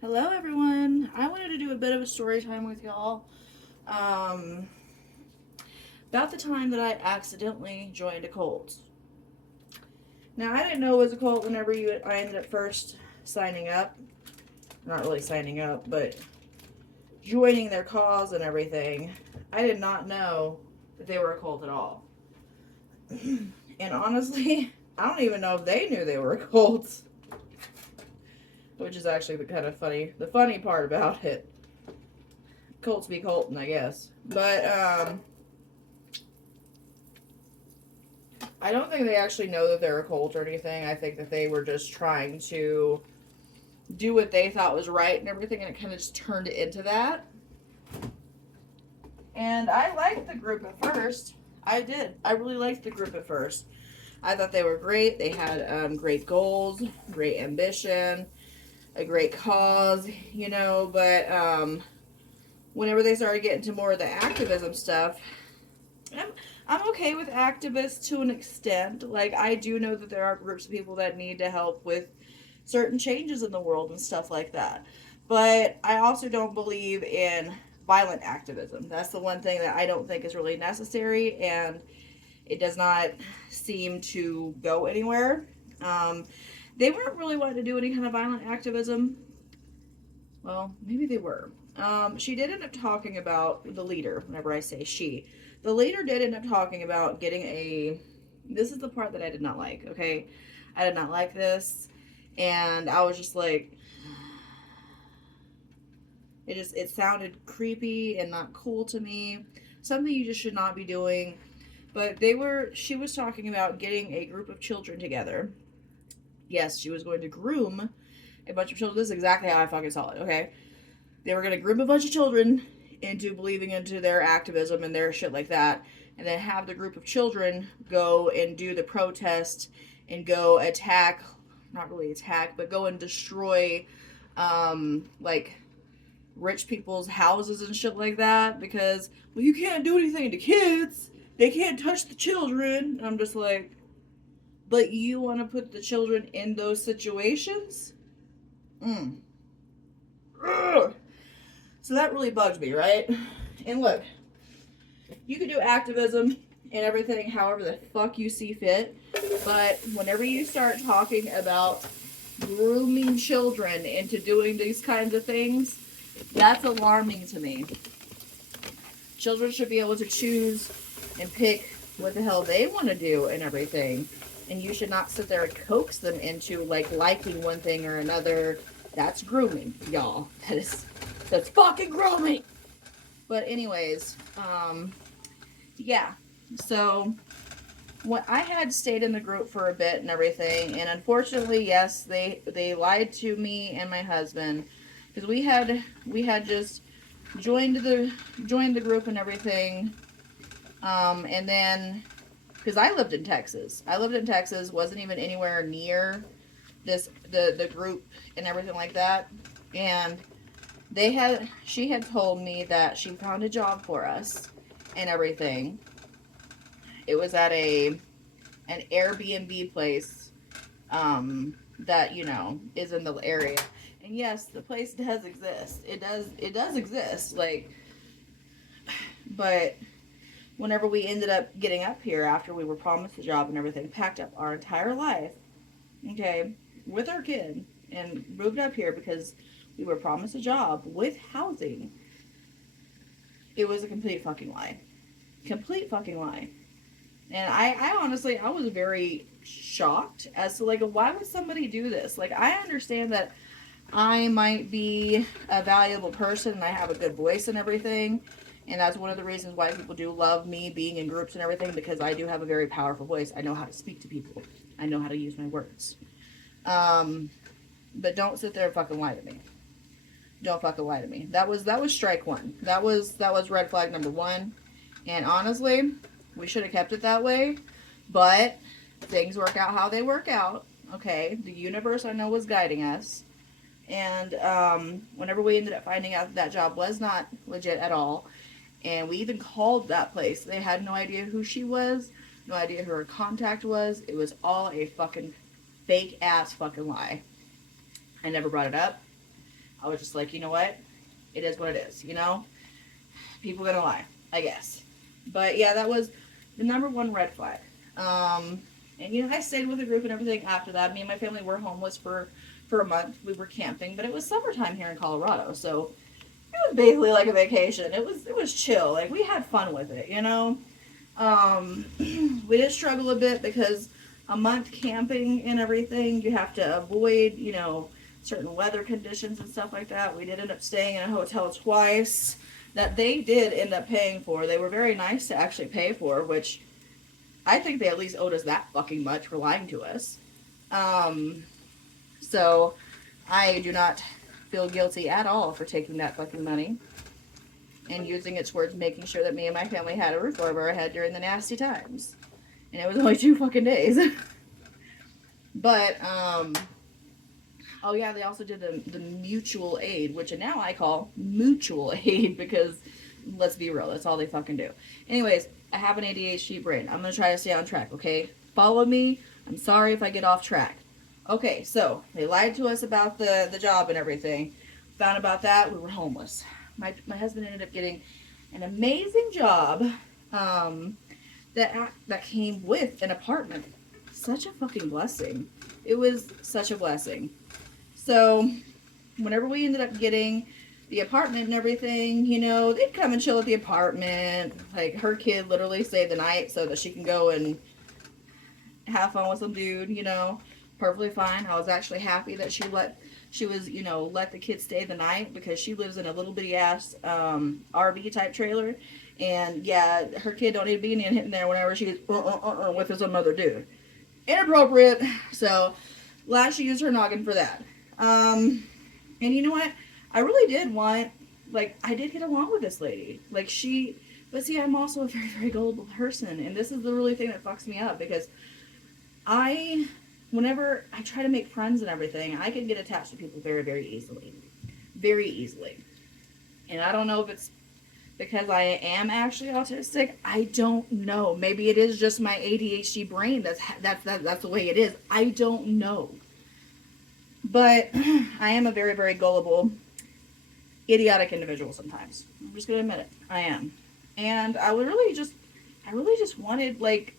Hello, everyone. I wanted to do a bit of a story time with y'all about the time that I accidentally joined a cult. Now, I didn't know it was a cult whenever I ended up first signing up. Not really signing up, but joining their cause and everything. I did not know that they were a cult at all. And honestly, I don't even know if they knew they were a cult, which is actually the funny part about it. Cults be cultin', I guess. But I don't think they actually know that they're a cult or anything. I think that they were just trying to do what they thought was right and everything, and it kind of just turned into that. And I liked the group at first. I did. I really liked the group at first. I thought they were great. They had great goals, great ambition, a great cause, but whenever they started getting to more of the activism stuff, I'm, I'm okay with activists to an extent. Like, I do know that there are groups of people that need to help with certain changes in the world and stuff like that. But I also don't believe in violent activism. That's the one thing that I don't think is really necessary, and it does not seem to go anywhere. Um, they weren't really wanting to do any kind of violent activism. Well, maybe they were. She did end up talking about the leader. Whenever I say she, the leader did end up talking about getting a. This is the part that I did not like. Okay, I did not like this, and I was just like, it sounded creepy and not cool to me. Something you just should not be doing. But she was talking about getting a group of children together. Yes, she was going to groom a bunch of children. This is exactly how I fucking saw it. Okay, they were going to groom a bunch of children into believing into their activism and their shit like that, and then have the group of children go and do the protest and go attack, not really attack, but go and destroy like rich people's houses and shit like that, because, well, you can't do anything to kids, they can't touch the children. And I'm just like, but you want to put the children in those situations? Ugh. So that really bugged me, right? And look, you can do activism and everything however the fuck you see fit, but whenever you start talking about grooming children into doing these kinds of things, that's alarming to me. Children should be able to choose and pick what the hell they want to do and everything. And you should not sit there and coax them into like liking one thing or another. That's grooming, y'all. That's fucking grooming. But anyways, yeah. So what I had stayed in the group for a bit and everything, and unfortunately, yes, they lied to me and my husband, because we had just joined the group and everything, and then because I lived in Texas, wasn't even anywhere near the group and everything like that, and she had told me that she found a job for us and everything. It was at an Airbnb place, that is in the area. And yes, the place does exist. It does exist. Like, but whenever we ended up getting up here after we were promised the job and everything, packed up our entire life, okay, with our kid, and moved up here because we were promised a job with housing, it was a complete fucking lie. Complete fucking lie. And I honestly, I was very shocked as to, like, why would somebody do this? Like, I understand that I might be a valuable person and I have a good voice and everything. And that's one of the reasons why people do love me being in groups and everything, because I do have a very powerful voice. I know how to speak to people. I know how to use my words. But don't sit there and fucking lie to me. Don't fucking lie to me. That was strike one. That was red flag number one. And honestly, we should have kept it that way. But things work out how they work out. Okay, the universe, I know, was guiding us. And whenever we ended up finding out that job was not legit at all, and we even called that place, they had no idea who she was, no idea who her contact was. It was all a fucking fake ass fucking lie. I never brought it up. I was just like, you know what? It is what it is, you know? People gonna lie, I guess. But yeah, that was the number one red flag. And you know, I stayed with the group and everything after that. Me and my family were homeless for a month. We were camping, but it was summertime here in Colorado, so it was basically like a vacation. It was chill. Like we had fun with it, you know. We did struggle a bit because a month camping and everything, you have to avoid, you know, certain weather conditions and stuff like that. We did end up staying in a hotel twice that they did end up paying for. They were very nice to actually pay for, which I think they at least owed us that fucking much for lying to us. So I do not feel guilty at all for taking that fucking money and using it towards making sure that me and my family had a roof over our head during the nasty times. And it was only 2 fucking days. But, oh yeah, they also did the mutual aid, which now I call mutual aid because, let's be real, that's all they fucking do. Anyways, I have an ADHD brain. I'm going to try to stay on track, okay? Follow me. I'm sorry if I get off track. Okay, so they lied to us about the job and everything. Found about that, we were homeless. My husband ended up getting an amazing job that came with an apartment. Such a fucking blessing. It was such a blessing. So whenever we ended up getting the apartment and everything, you know, they'd come and chill at the apartment. Like, her kid literally stayed the night so that she can go and have fun with some dude, you know. Perfectly fine. I was actually happy that let the kid stay the night because she lives in a little bitty ass RV type trailer. And yeah, her kid don't need to be in there whenever she's with his other dude. Inappropriate. So, glad she used her noggin for that. And you know what? I really did want, like, I did get along with this lady. Like, but see, I'm also a very, very gullible person. And this is the really thing that fucks me up because whenever I try to make friends and everything, I can get attached to people very, very easily. Very easily. And I don't know if it's because I am actually autistic. I don't know. Maybe it is just my ADHD brain that's the way it is. I don't know. But I am a very, very gullible, idiotic individual sometimes. I'm just going to admit it. I am. And I really just wanted, like,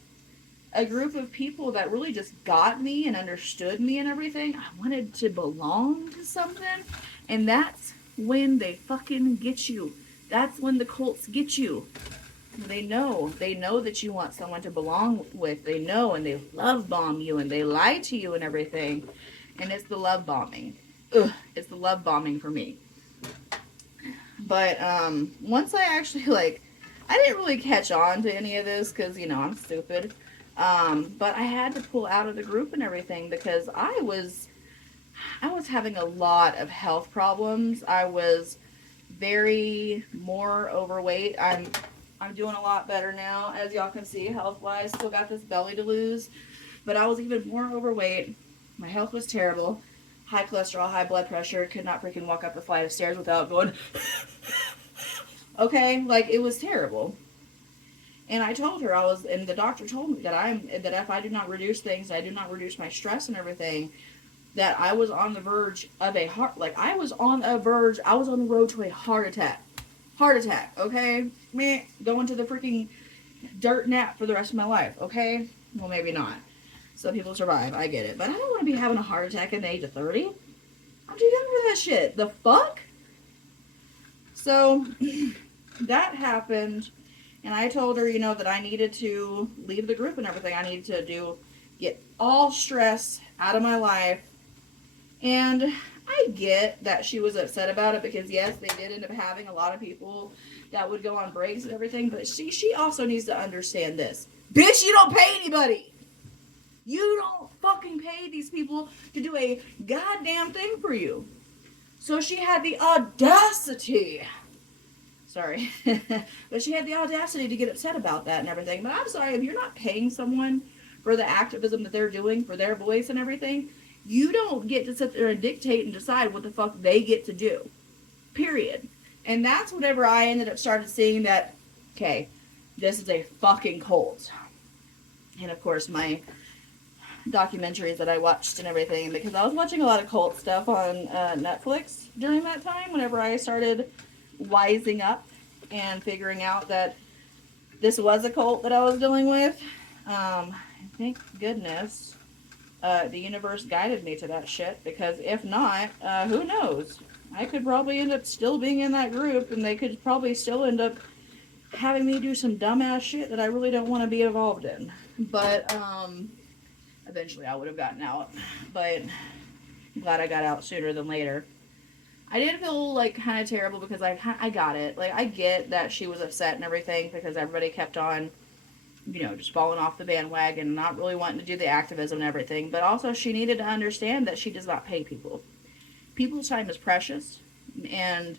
a group of people that really just got me and understood me and everything. I wanted to belong to something. And that's when they fucking get you. That's when the cults get you. They know that you want someone to belong with. They know, and they love bomb you, and they lie to you and everything. And it's the love bombing. Ugh, it's the love bombing for me. But once I actually, like, I didn't really catch on to any of this because, you know, I'm stupid. But I had to pull out of the group and everything because I was having a lot of health problems. I was very more overweight. I'm doing a lot better now, as y'all can see, health-wise. Still got this belly to lose, but I was even more overweight. My health was terrible. High cholesterol, high blood pressure. Could not freaking walk up a flight of stairs without going, okay? Like, it was terrible. And I told her and the doctor told me that if I do not reduce things, I do not reduce my stress and everything, that I was on the verge of I was on the road to a heart attack. Heart attack, okay? Meh, going to the freaking dirt nap for the rest of my life, okay? Well, maybe not. Some people survive, I get it. But I don't want to be having a heart attack at the age of 30. I'm too young for that shit. The fuck? So, that happened. And I told her, you know, that I needed to leave the group and everything. I needed to get all stress out of my life. And I get that she was upset about it because, yes, they did end up having a lot of people that would go on breaks and everything. But she also needs to understand this. Bitch, you don't pay anybody. You don't fucking pay these people to do a goddamn thing for you. So she had the audacity. Sorry. But she had the audacity to get upset about that and everything. But I'm sorry, if you're not paying someone for the activism that they're doing, for their voice and everything, you don't get to sit there and dictate and decide what the fuck they get to do. Period. And that's whenever I ended up started seeing that, okay, this is a fucking cult. And of course, my documentaries that I watched and everything, because I was watching a lot of cult stuff on Netflix during that time whenever I started wising up and figuring out that this was a cult that I was dealing with. Thank goodness the universe guided me to that shit, because if not, who knows? I could probably end up still being in that group, and they could probably still end up having me do some dumbass shit that I really don't want to be involved in. But eventually I would have gotten out, but I'm glad I got out sooner than later. I did feel like kind of terrible because I got it. Like, I get that she was upset and everything because everybody kept on, you know, just falling off the bandwagon and not really wanting to do the activism and everything. But also, she needed to understand that she does not pay people. People's time is precious, and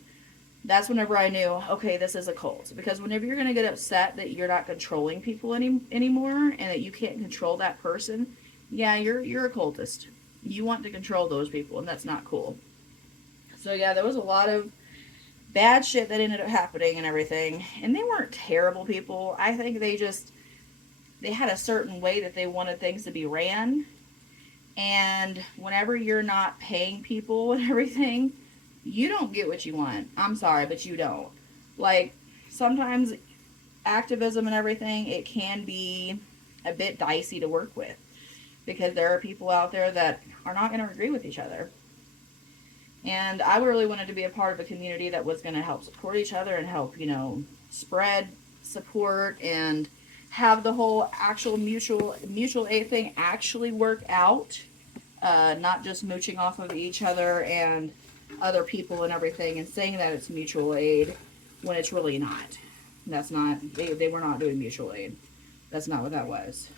that's whenever I knew, okay, this is a cult. Because whenever you're going to get upset that you're not controlling people anymore and that you can't control that person, yeah, you're a cultist. You want to control those people, and that's not cool. So yeah, there was a lot of bad shit that ended up happening and everything. And they weren't terrible people. I think they had a certain way that they wanted things to be ran. And whenever you're not paying people and everything, you don't get what you want. I'm sorry, but you don't. Like, sometimes activism and everything, it can be a bit dicey to work with. Because there are people out there that are not going to agree with each other. And I really wanted to be a part of a community that was going to help support each other and help, you know, spread support and have the whole actual mutual aid thing actually work out. Not just mooching off of each other and other people and everything and saying that it's mutual aid when it's really not. That's not, they were not doing mutual aid. That's not what that was.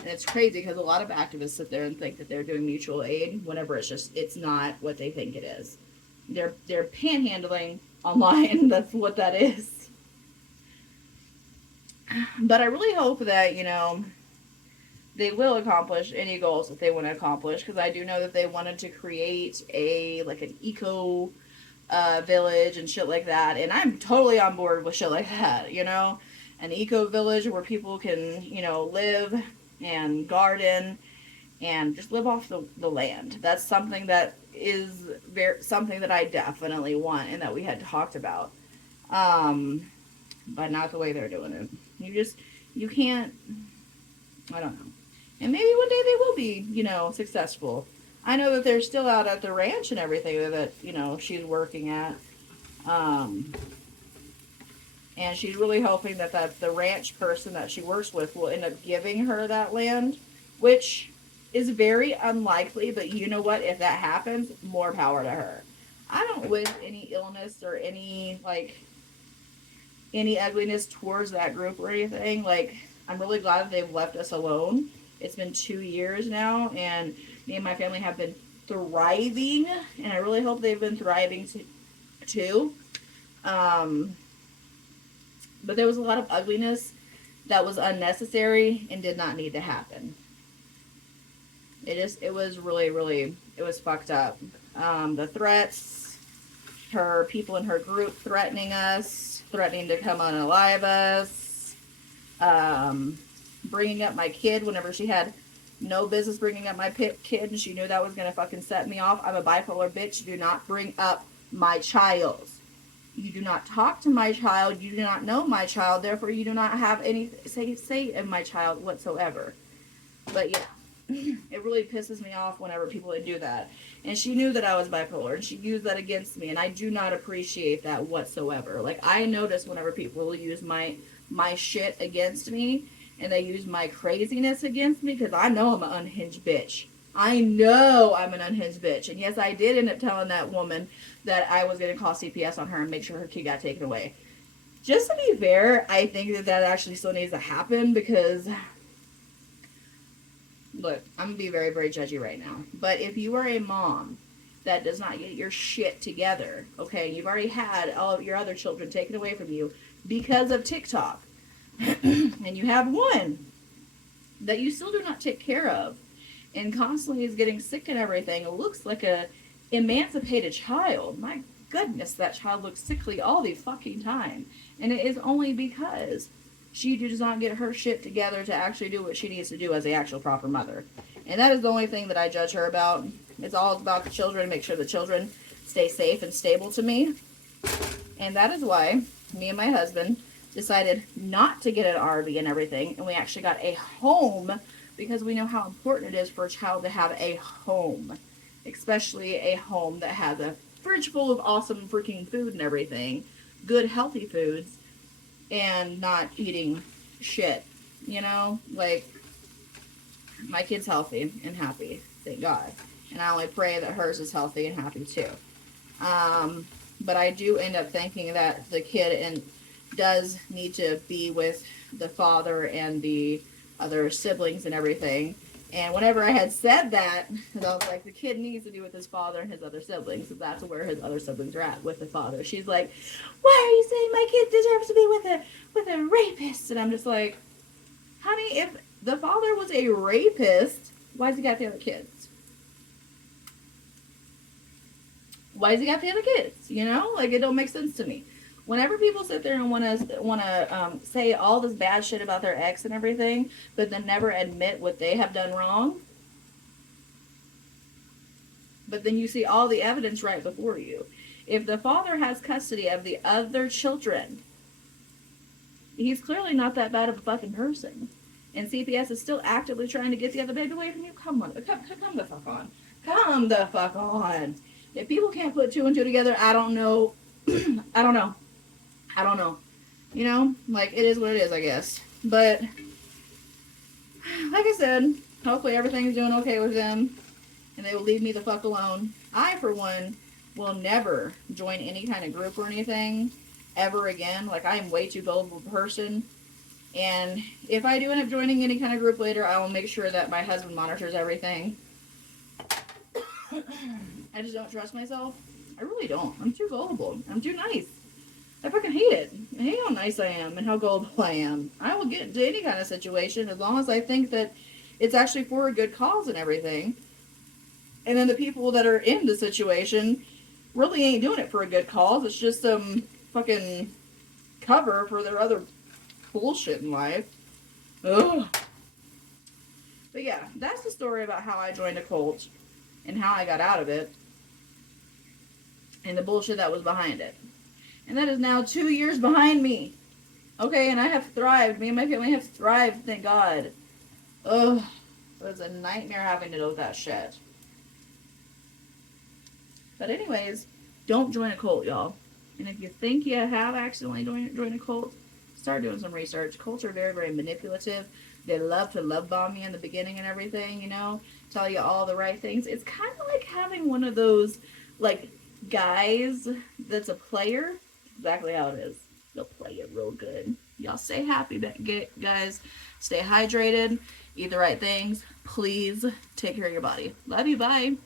And it's crazy because a lot of activists sit there and think that they're doing mutual aid whenever it's not what they think it is. They're panhandling online. That's what that is. But I really hope that, you know, they will accomplish any goals that they want to accomplish, because I do know that they wanted to create an eco village and shit like that, and I'm totally on board with shit like that, you know, an eco village where people can, you know, live and garden and just live off the land. That's something that is something that I definitely want and that we had talked about, but not the way they're doing it. You can't, I don't know. And maybe one day they will be, you know, successful. I know that they're still out at the ranch and everything that, you know, she's working at. And she's really hoping that the ranch person that she works with will end up giving her that land, which is very unlikely, but you know what? If that happens, more power to her. I don't wish any illness or any ugliness towards that group or anything. Like, I'm really glad that they've left us alone. It's been 2 years now, and me and my family have been thriving, and I really hope they've been thriving too. But there was a lot of ugliness that was unnecessary and did not need to happen. It was really, really, it was fucked up. The threats, her people in her group threatening us, threatening to come unalive us, bringing up my kid whenever she had no business bringing up my kid, and she knew that was going to fucking set me off. I'm a bipolar bitch. Do not bring up my child. You do not talk to my child. You do not know my child. Therefore, you do not have any say in my child whatsoever. But yeah, it really pisses me off whenever people do that. And she knew that I was bipolar, and she used that against me, and I do not appreciate that whatsoever. Like, I notice whenever people use my shit against me, and they use my craziness against me, because I know I'm an unhinged bitch. I know I'm an unhinged bitch. And yes, I did end up telling that woman that I was going to call CPS on her and make sure her kid got taken away. Just to be fair, I think that actually still needs to happen, because, look, I'm going to be very, very judgy right now. But if you are a mom that does not get your shit together, okay, you've already had all of your other children taken away from you because of TikTok, and you have one that you still do not take care of, and constantly is getting sick and everything, it looks like a emancipated child. My goodness, that child looks sickly all the fucking time. And it is only because she does not get her shit together to actually do what she needs to do as the actual proper mother. And that is the only thing that I judge her about. It's all about the children, make sure the children stay safe and stable to me. And that is why me and my husband decided not to get an RV and everything, and we actually got a home because we know how important it is for a child to have a home, especially a home that has a fridge full of awesome freaking food and everything, good healthy foods, and not eating shit, you know? Like, my kid's healthy and happy, thank God. And I only pray that hers is healthy and happy too. But I do end up thinking that the kid does need to be with the father and the other siblings and everything. And whenever I had said that, I was like, the kid needs to be with his father and his other siblings. So that's where his other siblings are at, with the father. She's like, why are you saying my kid deserves to be with a rapist? And I'm just like, honey, if the father was a rapist, why's he got the other kids? Why does he got the other kids? You know, like, it don't make sense to me. Whenever people sit there and want to say all this bad shit about their ex and everything, but then never admit what they have done wrong, but then you see all the evidence right before you. If the father has custody of the other children, he's clearly not that bad of a fucking person. And CPS is still actively trying to get the other baby away from you. Come the fuck on. Come the fuck on. If people can't put two and two together, I don't know. I don't know. You know, like, it is what it is, I guess. But, like I said, hopefully everything's doing okay with them, and they will leave me the fuck alone. I, for one, will never join any kind of group or anything ever again. Like, I am way too gullible a person. And if I do end up joining any kind of group later, I will make sure that my husband monitors everything. I just don't trust myself. I really don't. I'm too gullible. I'm too nice. I fucking hate it. I hate how nice I am and how gullible I am. I will get into any kind of situation as long as I think that it's actually for a good cause and everything. And then the people that are in the situation really ain't doing it for a good cause. It's just some fucking cover for their other bullshit in life. Ugh. But yeah, that's the story about how I joined a cult and how I got out of it and the bullshit that was behind it. And that is now 2 years behind me. Okay, and I have thrived. Me and my family have thrived, thank God. Ugh. It was a nightmare having to deal with that shit. But anyways, don't join a cult, y'all. And if you think you have accidentally joined a cult, start doing some research. Cults are very, very manipulative. They love to love bomb you in the beginning and everything, you know, tell you all the right things. It's kind of like having one of those, like, guys that's a player. Exactly how it is. They'll play it real good. Y'all stay happy, guys. Stay hydrated. Eat the right things. Please take care of your body. Love you. Bye.